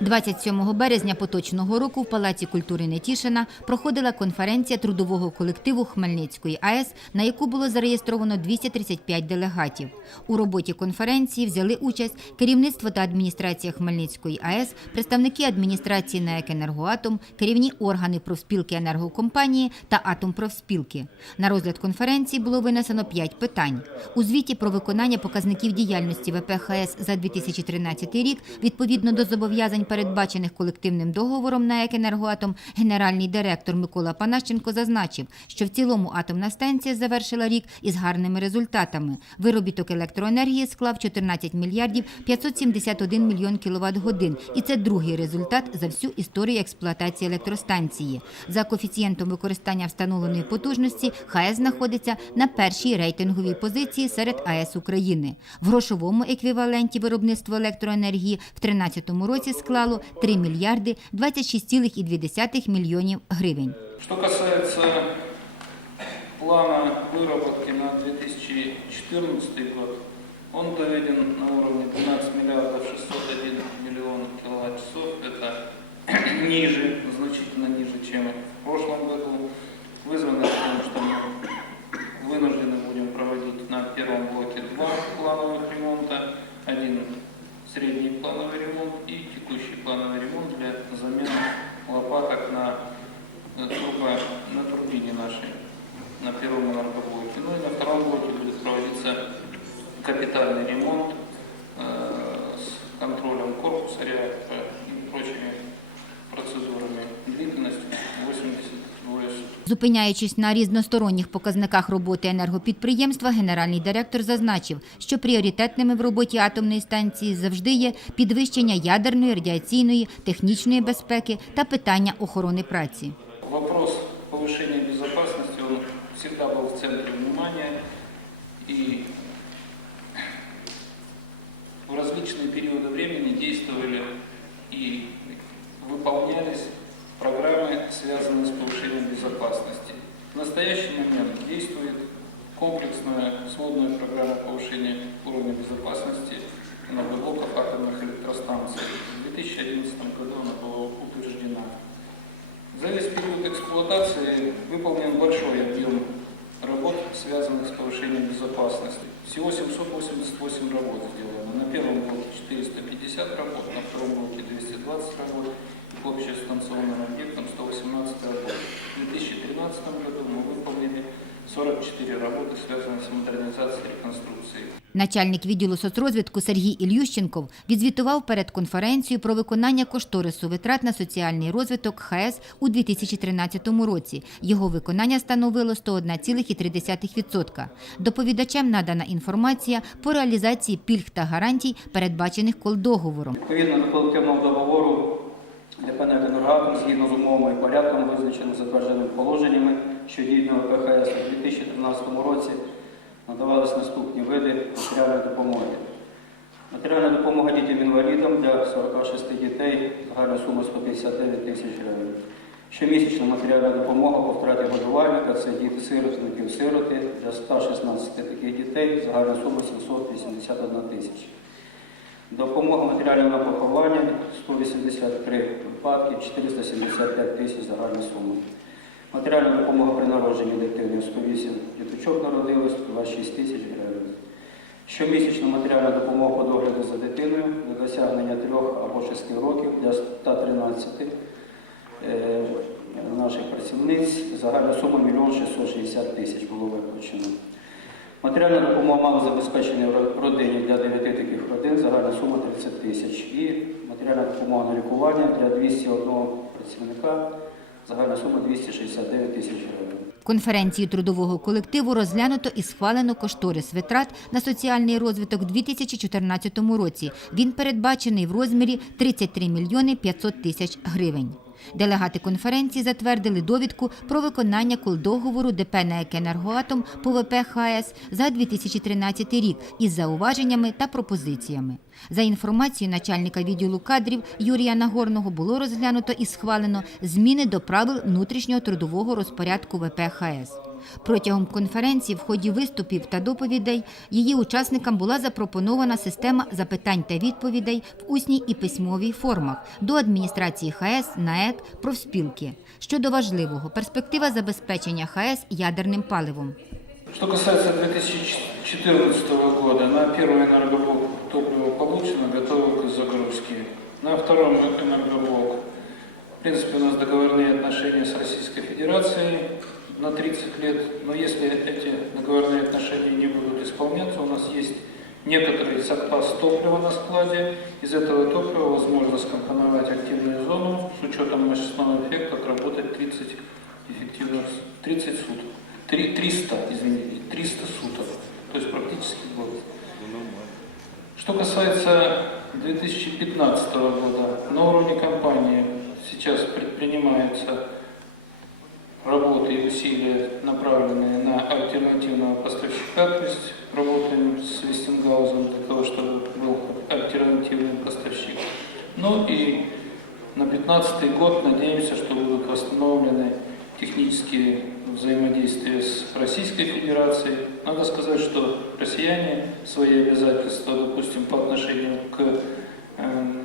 27 березня поточного року в Палаці культури Нетішина проходила конференція трудового колективу Хмельницької АЕС, на яку було зареєстровано 235 делегатів. У роботі конференції взяли участь керівництво та адміністрація Хмельницької АЕС, представники адміністрації НАЕК «Енергоатом», керівні органи профспілки енергокомпанії та Атомпрофспілки. На розгляд конференції було винесено 5 питань. У звіті про виконання показників діяльності ВПХС за 2013 рік відповідно до зобов'язань, передбачених колективним договором на «Енергоатом», генеральний директор Микола Панащенко зазначив, що в цілому атомна станція завершила рік із гарними результатами. Виробіток електроенергії склав 14 мільярдів 571 мільйон кіловат годин, і це другий результат за всю історію експлуатації електростанції. За коефіцієнтом використання встановленої потужності ХАЕС знаходиться на першій рейтинговій позиції серед АЕС України. В грошовому еквіваленті виробництво електроенергії в 2013 році склало 3 мільярди 26,2 мільйонів гривень. Что касается плана выработки на 2014 год, он доведен на уровне 12 миллиардов 601 миллион киловатт-часов. Это ниже, значительно ниже, чем в прошлом году. Вызвано тем, что мы вынуждены будем проводить на первом блоке два плановых ремонта. Один средний плановый ремонт и текущий плановый ремонт для замены лопаток на э, турбо, на турбине нашей, на первом энергоблоке. Ну и на втором блоке будет проводиться капитальный ремонт э, с контролем корпуса реактора и прочими процедурами длительностью 82 суток. Зупиняючись на різносторонніх показниках роботи енергопідприємства, генеральний директор зазначив, що пріоритетними в роботі атомної станції завжди є підвищення ядерної, радіаційної, технічної безпеки та питання охорони праці. Вопрос повищення безпеки завжди був в центрі внимания. И 2011 году она была утверждена. За весь период эксплуатации выполнен большой объем работ, связанных с повышением безопасности. Всего 788 работ сделано. На первом блоке 450 работ, на втором блоке 220 работ, и по общестанционным объектам 118 работ. В 2013 году мы выполнили 44 работы, связанные с модернизацией и реконструкцией. Начальник відділу соцрозвитку Сергій Ільющенков відзвітував перед конференцією про виконання кошторису витрат на соціальний розвиток ХАЕС у 2013 році. Його виконання становило 101,3%. Доповідачам надана інформація по реалізації пільг та гарантій, передбачених колдоговором. Відповідно до колективного договору ДП «Енергоатом» згідно з умовами і порядком, визначеним затвердженими положеннями, що діють на ВПХС у 2013 році, надавались наступні види матеріальної допомоги. Матеріальна допомога дітям-інвалідам для 46 дітей, загальна сума 159 тисяч гривень. Щомісячна матеріальна допомога по втраті годувальника це діти сиротників сироти для 116 таких дітей, загальна сума 781 тисяча. Допомога матеріальна на поховання 183 випадки, 475 тисяч загальна сума. Матеріальна допомога при народженні дитини 108 діточок народилось, 26 тисяч гривень. Щомісячна матеріальна допомога по догляду за дитиною до досягнення 3 або 6 років для 113 е, наших працівниць. Загальна сума 1 660 тисяч було виплачено. Матеріальна допомога малозабезпеченій ро- родині для 9 таких родин, загальна сума 30 тисяч. І матеріальна допомога на лікування для 201 працівника, загальна сума 269 тисяч гривень. Конференції трудового колективу розглянуто і схвалено кошторис витрат на соціальний розвиток у 2014 році. Він передбачений в розмірі 33 мільйони 500 тисяч гривень. Делегати конференції затвердили довідку про виконання колдоговору ДП «НАЕК «Енергоатом» по ВП ХАЕС за 2013 рік із зауваженнями та пропозиціями. За інформацією начальника відділу кадрів Юрія Нагорного було розглянуто і схвалено зміни до правил внутрішнього трудового розпорядку ВП ХАЕС. Протягом конференції, в ході виступів та доповідей, її учасникам була запропонована система запитань та відповідей в усній і письмовій формах до адміністрації ХАЕС, НАЕК, профспілки. Щодо важливого, перспектива забезпечення ХАЕС ядерним паливом. Что касается 2014 года, на первый энергоблок топливо получено, готово к загрузке. На втором энергоблок, в принципе, у нас договорные отношения с Российской Федерацией На 30 лет, но если эти договорные отношения не будут исполняться, у нас есть некоторый запас топлива на складе. Из этого топлива возможно скомпоновать активную зону с учетом мощностного эффекта отработать 30 эффективных 30 суток. Три- 300, извините, 300 суток. То есть практически год. Что касается 2015 года, на уровне компании сейчас предпринимаются работы и усилия, направленные на альтернативного поставщика, то есть работаем с Вестингаузом для того, чтобы был альтернативный поставщик. Ну и на 2015 год надеемся, что будут восстановлены технические взаимодействия с Российской Федерацией. Надо сказать, что россияне свои обязательства, допустим, по отношению к эм,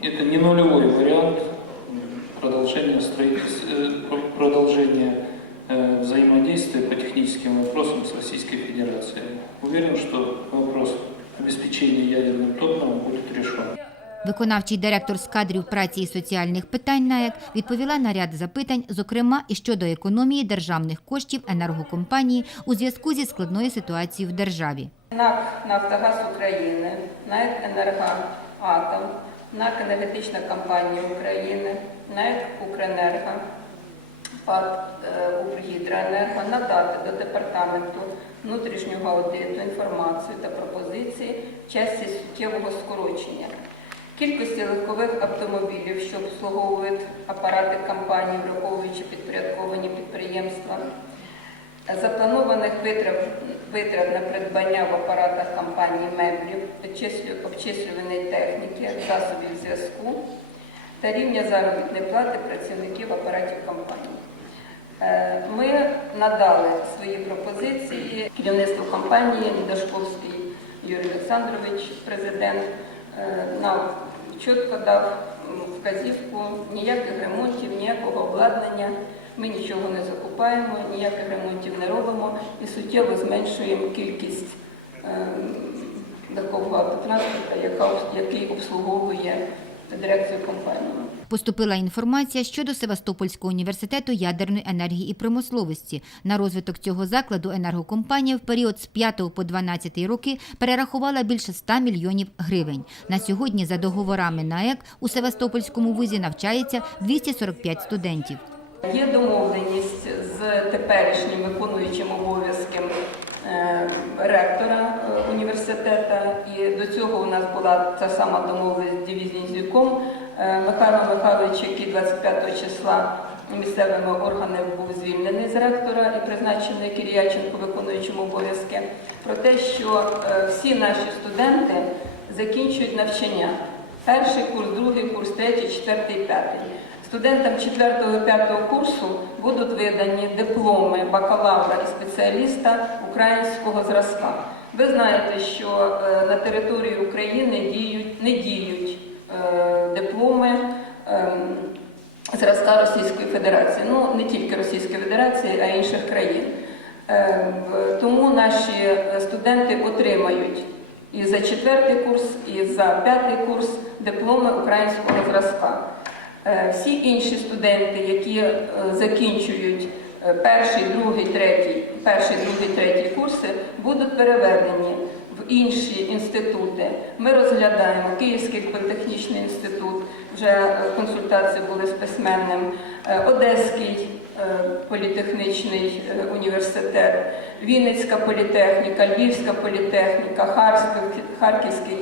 это не нулевой вариант продолжения строительства, э, продолжения э, взаимодействия по техническим вопросам с Российской Федерацией. Уверен, что вопрос обеспечения ядерным топливом будет решен. Виконавчий директор з кадрів праці і соціальних питань НАЕК відповіла на ряд запитань, зокрема і щодо економії державних коштів енергокомпанії у зв'язку зі складною ситуацією в державі. НАК «Нафтогаз України», НАЕК «Енергоатом», НАК «Енергетична компанія України», НАЕК «Укренерго», ПАД е, «Укргідроенерго» надати до Департаменту внутрішнього аудиту інформацію та пропозиції в часті суттєвого скорочення. Кількості легкових автомобілів, що обслуговують апарати компанії, враховуючи підпорядковані підприємства, запланованих витрат, витрат на придбання в апаратах компанії меблів, обчислюваної техніки, засобів зв'язку та рівня заробітної плати працівників апаратів компанії. Е, Ми надали свої пропозиції керівництву компанії Дашковський Юрій Олександрович, президент, е, нам чітко дав вказівку ніяких ремонтів, ніякого обладнання. Ми нічого не закупаємо, ніяких ремонтів не робимо і суттєво зменшуємо кількість е, легкового автотранспорту, яка- який обслуговує дирекцію компанії. Поступила інформація щодо Севастопольського університету ядерної енергії і промисловості. На розвиток цього закладу енергокомпанія в період з 5 по 12 роки перерахувала більше 100 мільйонів гривень. На сьогодні за договорами НАЕК у Севастопольському вузі навчається 245 студентів. Є домовленість з теперішнім виконуючим обов'язком е, ректора е, університету, і до цього у нас була та сама домовленість з дивізійником е, Михайло Михайлович, який 25 числа місцевими органами був звільнений з ректора і призначений Киряченко виконуючим обов'язки, про те, що всі наші студенти закінчують навчання. Перший курс, другий курс, третій, четвертий, п'ятий. Студентам 4-5 курсу будуть видані дипломи бакалавра і спеціаліста українського зразка. Ви знаєте, що е, на території України діють, не діють е, дипломи ем, зразка Російської Федерації. Ну, не тільки Російської Федерації, а й інших країн. Ем, Тому наші е, студенти отримають і за четвертий курс, і за п'ятий курс дипломи українського зразка. Е, Всі інші студенти, які е, закінчують е, перший, другий, третій, перший, другий, третій курси, будуть переведені в інші інститути. Ми розглядаємо Київський політехнічний інститут, вже консультації були з письменним, Одеський політехнічний університет, Вінницька політехніка, Львівська політехніка, Харківський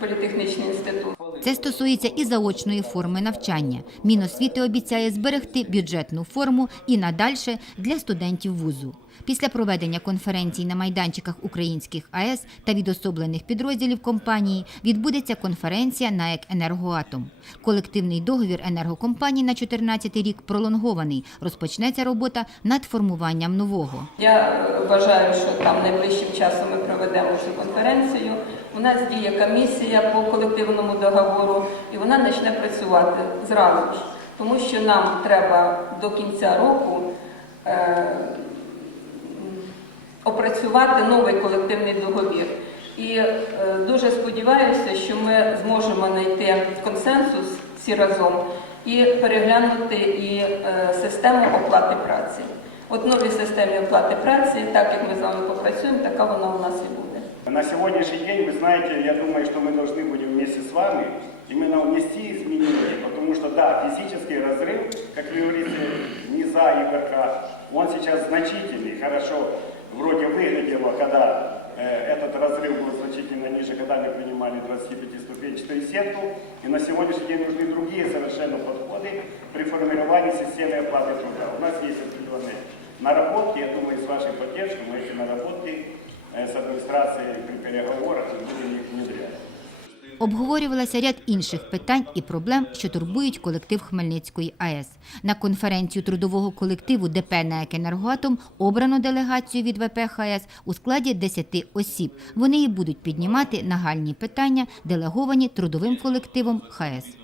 політехнічний інститут. Це стосується і заочної форми навчання. Міносвіти обіцяє зберегти бюджетну форму і надальше для студентів вузу. Після проведення конференцій на майданчиках українських АЕС та відособлених підрозділів компанії відбудеться конференція на ЕК «Енергоатом». Колективний договір енергокомпаній на 14 рік пролонгований. Розпочнеться робота над формуванням нового. Я вважаю, що там найближчим часом ми проведемо цю конференцію. У нас діє комісія по колективному договору, і вона почне працювати зразу ж, тому що нам треба до кінця року е, опрацювати новий колективний договір. І е, дуже сподіваюся, що ми зможемо знайти консенсус всі разом і переглянути і е, систему оплати праці. От новій системі оплати праці, так як ми з вами попрацюємо, така вона у нас і буде. На сегодняшний день, вы знаете, я думаю, что мы должны будем вместе с вами именно внести изменения, потому что, да, физический разрыв, как вы говорите, не за ИГК, он сейчас значительный, хорошо, вроде выглядело, когда э, этот разрыв был значительно ниже, когда мы принимали 25-ступенчатую сетку, и на сегодняшний день нужны другие совершенно подходы при формировании системы оплаты труда. У нас есть определенные наработки, я думаю, с вашей поддержкой мы эти наработки с администрацией при переговорах будем их внедрять. Обговорювалося ряд інших питань і проблем, що турбують колектив Хмельницької АЕС. На конференцію трудового колективу ДП «НАЕК Енергоатом» обрано делегацію від ВП ХАЕС у складі 10 осіб. Вони і будуть піднімати нагальні питання, делеговані трудовим колективом ХАЕС.